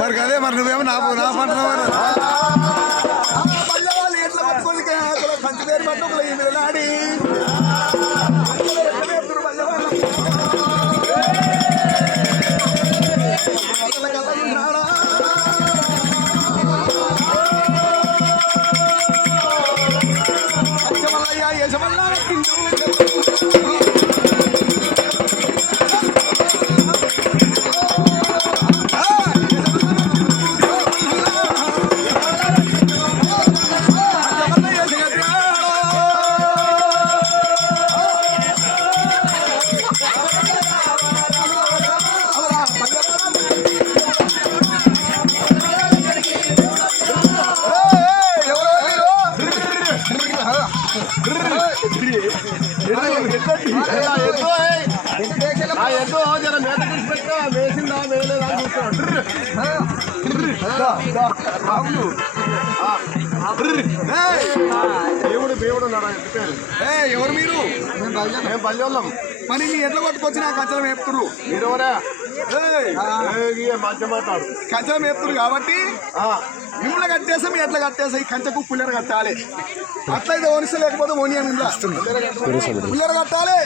మరి అదే మరి నువ్వేమో నా పంటున్నావు ఎట్లా పట్టుకోండి కంచి పేరు పట్టుకోలేదు నాడి ఎవరు మీరు? మేము బల్యోళ్ళం. మరి మీ ఎట్లా పట్టుకొచ్చి నాకు కచ్చలం వేపుతురు మీరు కచ్చలం వేపుతురు కాబట్టి మిమ్మల్ని కట్టేసా మీ ఎట్లా కట్టేసా ఈ కంచెకు పుల్లెర కట్టాలి. అట్లయితే ఓనిస్తే లేకపోతే ఓని అని పుల్లెర కట్టాలి.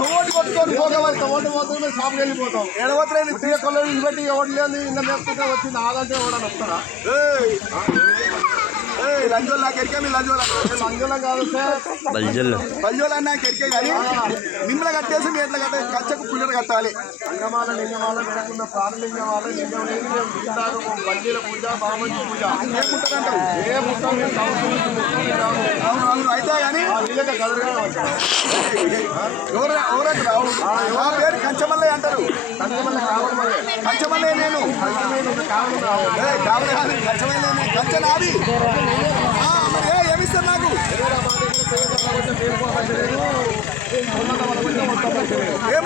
తోటి కొట్టుకొని పోగవాలి షాప్కి వెళ్ళిపోతాం. ఎడవట్లేదు తీయకొల్లని బట్టి ఎవరు లేదు ఇన్న మేపుకుంటే వచ్చి నాదంటే ఎవడని వస్తారా? లంజోలా కెరికే మీ లంజోలా కాదు సార్ లంజోలా అన్న కెరికే కానీ మిమ్మల్ని కట్టేసి మీ ఎట్లా కట్టాలి కచ్చకు పుల్లెర కట్టాలి. లింగమాల లింగమాల పెట్టుకున్న ప్రాణలింగమాల లింగం బల్లీల పూజ బామంచి పూజ ఏముంటుందంటారు అవును అయితే కానీ ఎవరంటారు పేరు కంచమల్లయ్య అంటారు. కంచమల్లయ్య నేను కంచమల్లయ్య కంచనాది ఏమిస్తారు నాకు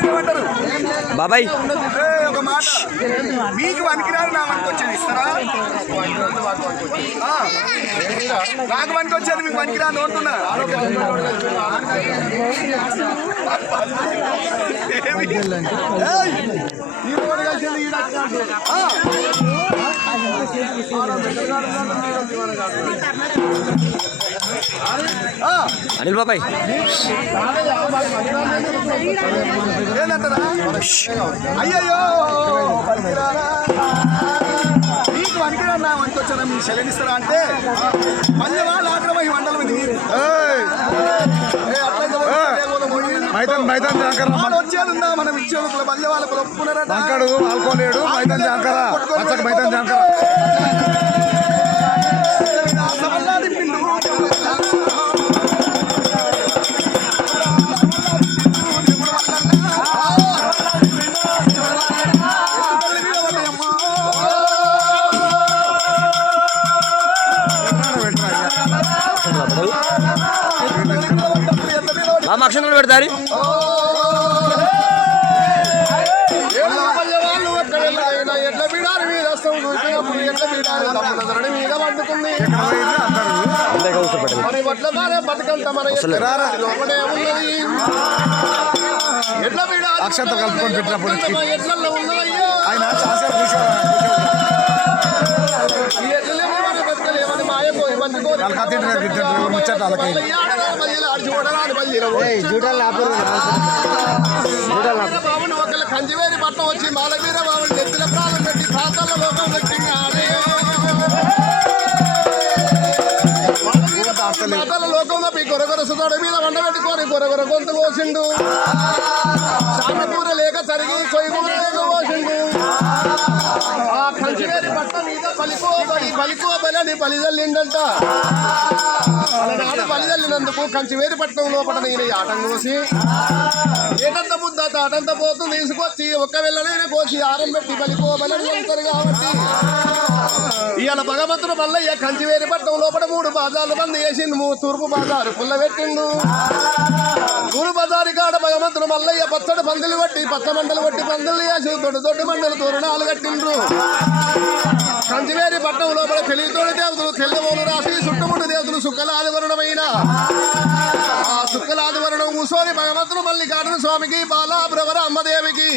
ఏమంటారు బాబాయ్ ఒక మాట మీకు వనికిరాదు నా వనికి వచ్చేది ఇస్తారా? నాకు వనికి వచ్చేది మీకు వనికిరాదు అంటున్నా. అనిల్ బాబాయ్ ఏంటంటారా? అయ్యయ్యో మీకు వనికిరా నా వనికి వచ్చారా మీరు చెల్లెనిస్తారా అంటే మళ్ళీ వాళ్ళు ఆగ్రహం ఈ మండలం వచ్చేది ఉందా మనం ఇచ్చేందుకు మళ్ళీ వాళ్ళకు ఒప్పుకున్నారా? ఆల్కోలేడు మైదాన్ జాంకరా మైదాన్ జాంకరా అక్షంతలు పెడతారు. ఎట్ల బీడారు మీద మీద పట్టుకుంది మరి బతుకంత మన ఎట్ల బీడారు అక్షంత కలుపుకొని పెట్టినప్పుడు ఎట్లలో ఉన్నదయ్యో ఆయన బతకలేమని మాయపోయి బాబుని ఒకళ్ళ కంచివేరి పట్టణం వచ్చి మాలవీర బాబుని నెత్తిన ప్రాణం పెట్టి ప్రాంతాల లోకం పెట్టి లోకంలో మీ కొరగొర సుతోడ మీద వండబెట్టుకొని కొరగొర గొంతు కోసిండు. చాపకూర లేక సరిగి కొయ్యూర లేక కోసిండు. ఆ కంచివేరి పట్ట మీద పలికోబలని బలిదల్లిండంట. అలనాడు బలిదల్లినందుకు కంచివేరి పట్టణం లోపల నేను ఆటం కోసి ఏటంత ముద్ద తాటంత పోతూ తీసుకొచ్చి ఒక్క వెళ్ళనైనా కోసి ఆరం పెట్టి బలికోబలని అంటారు. కాబట్టి ఇవాళ భగవంతుడు మల్లయ్య కంచివేరి పట్టణం లోపల 3 బాజార్లు బంద్ చేసిండు. తూర్పు బాజారు పుల్ల పెట్టిండు. తూర్పు బాజారు భగవంతుడు మల్లయ్య పచ్చడి పందులు కొట్టి పచ్చ మండలు కొట్టి పందులు చేసి దొడ్డు మండలు తోరణాలు కట్టిండ్రు కంచివేరి పట్టణం లోపల తెలియతోడి దేవతలు తెల్లమూలు రాసి చుట్టుముట్టు దేవతలు శుక్లాదివరణమైన ఆ శుక్లాదివరణం కూర్చొని భగవంతుడు మల్లికార్జున స్వామికి బాలా బ్రవర అమ్మదేవికి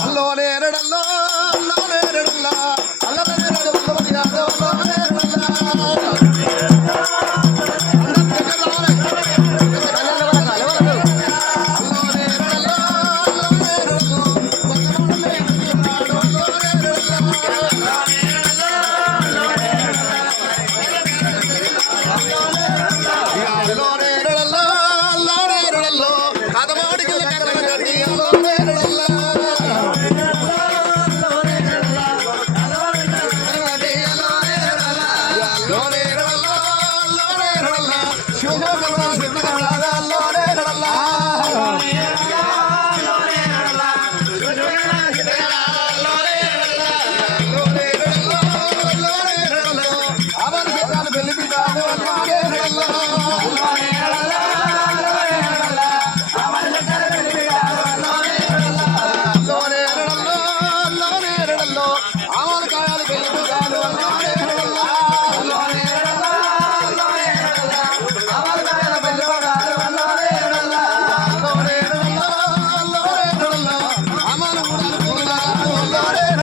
అల్లో నేరడల్లో